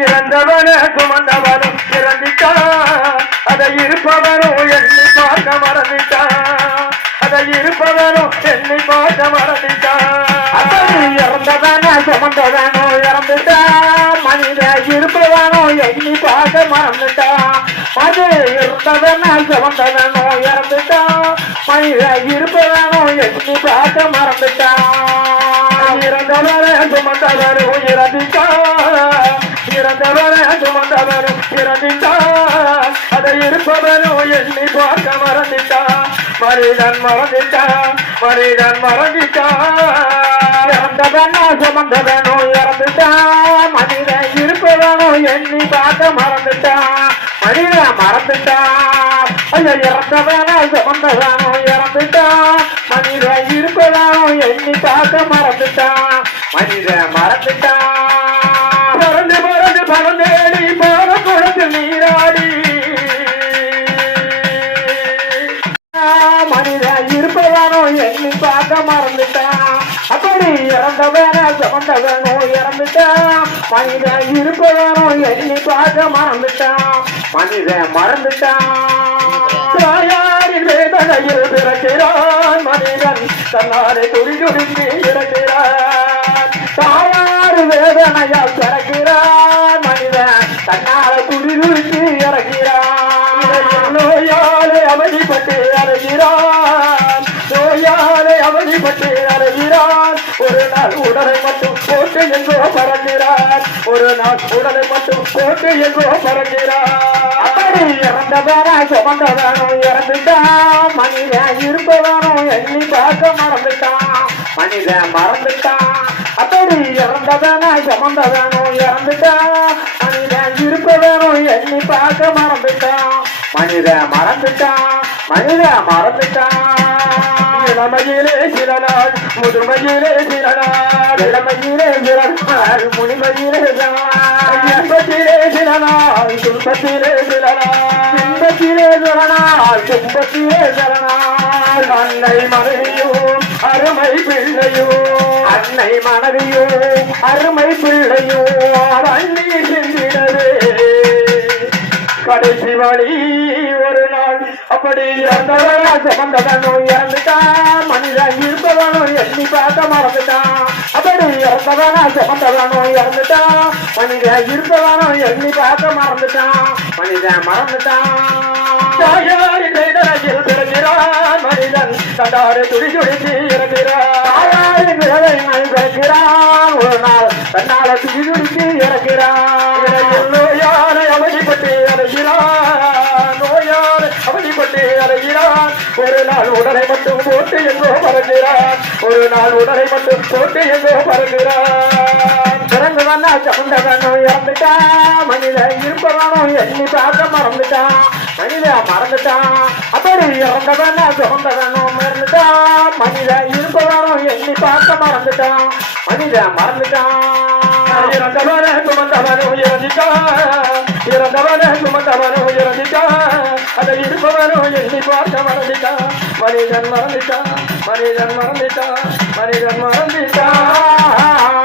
இறந்தவன சுமந்தவனும் இறந்திட்டான் அதை இருப்பவனும் எண்ணி பார்க்க மறந்துட்டான் அதை இருப்பவனும் எண்ணி பார்க்க மறந்துட்டான் இறந்தவன சுமந்தவனும் இறந்துட்டான் மனித இருப்பவனும் எண்ணி பார்க்க மறந்துட்டான் அது இருந்தவன சுமந்தவனும் இறந்துட்டான் மனித இருப்பவனும் எண்ணி பார்க்க மறந்துட்டான் இறந்தவன சுமந்தவனும் இறந்துட்டான் இறந்தவன சுமந்தவனும் இறந்துட்டான் அதை இருப்பவனும் எண்ணி பார்க்க மறந்துட்டான் மனிதன் மறந்துட்டான் மனிதன் மறந்துட்டான் இறந்தவன சுமந்தவனும் இறந்துட்டான் மனிதன் இருப்பவனும் எண்ணி பார்க்க மறந்துட்டான் மனிதன் மறந்துட்டான் ஐயா இறந்தவன சுமந்தவனும் இறந்துட்டான் மனிதன் இருப்பவனும் எண்ணி பார்க்க மறந்துட்டான் மனிதன் மறந்துட்டான் பறந்து பறந்து பறந்தேடி போற குளத்தில் நீராடி மனிதன் இருப்பவனும் எண்ணி பார்க்க மறந்துட்டான் அப்படி இறந்தவன சுமந்தவனும் இறந்துட்டான் மனிதன் இருப்பவனும் எண்ணி பார்க்க மறந்துட்டான் மனிதன் மறந்துட்டான் தாயாரின் வேதனையில் பிறக்கிறான் மனிதன் தன்னாலே துடி துடித்து இறக்கிறான் தாயார் வேதனையால் பிறக்கிறான் மனிதன் தன்னால துடி துடித்து இறக்கிறான் நோயாலே அவதிப்பட்டு அறைகிறான் நோயாலே அவதிப்பட்டு அறைகிறான் ஒரு நாள் உடலை மட்டும் போட்டு எங்கோ பறக்கிறான் ஒரு நாள் உடலை மட்டும் போட்டு எங்கோ பறக்கிறான் அப்படி இறந்தவன சுமந்தவனும் இறந்துட்டான் மனிதன் இருப்பவனும் எண்ணி பார்க்க மறந்துட்டான் மனிதன் மறந்துட்டான் அப்படி இறந்தவன சுமந்தவனும் இறந்துட்டான் மனிதன் இருப்பவனும் எண்ணி பார்க்க மறந்துட்டான் மனிதன் மறந்துட்டான் மனிதன் மறந்துட்டான் இளமையிலே சில நாள் முதுமையிலே சில நாள் இளமையிலே சில நாள் முனிமையிலே இன்பத்திலே சில நாள் துன்பத்திலே சில நாள் இன்பத்திலே சில நாள் துன்பத்திலே சில நாள் அன்னை மனைவியும் அருமை பிள்ளையும் அன்னை மனைவியும் அருமை பிள்ளையும் அண்ணீர் சென்றிடவே கடைசி வழி ஒரு நாள் அப்படி இறந்தவன சுமந்தவனும் இறந்துட்டான் மனிதன் இருப்பவனும் எண்ணி பார்க்க மறந்துட்டான் அப்படி இறந்தவன சுமந்தவனும் இறந்துட்டான் மனிதன் இருப்பவனும் எண்ணி பார்க்க மறந்துட்டான் மனிதன் மறந்துட்டான் தாயாரின் வேதனையில் பிறக்கிறான் மனிதன் தண்டாறு துடி துடித்து இறக்கிறான் தாயாரின் வேதனை பிறக்கிறான் ஒரு நாள் தன்னால துடி துடித்து இறக்கிறான் நோயாரை அவதிப்பட்டு அறைகிறான் நோயாரை அவதிப்பட்டு அறைகிறான் ஒரு நாள் உடலை மட்டும் போட்டு எங்கோ பறக்கிறான் ஒரு நாள் உடலை மட்டும் போட்டு எங்கோ பறக்கிறான் பிறந்தவன சுமந்தவனும் இறந்துட்டான் மனிதன் இருப்பவனும் எண்ணி பார்க்க மறந்துட்டான் மனிதன் மறந்துட்டான் அப்படி இறந்தவன சுமந்தவனும் இறந்துட்டான் மனிதன் இருப்பவனும் எண்ணி பார்க்க மறந்துட்டான் மனிதன் மறந்துட்டான் இறந்தவன சுமந்தவனும் இறந்துட்டான் இறந்தவன சுமந்தவனும் இறந்துட்டான் அதை இருப்பவனும் எண்ணி பார்க்க மறந்துட்டான் மனிதன் மறந்துட்டான் மனிதன் மறந்துட்டான் மனிதன் மறந்துட்டான்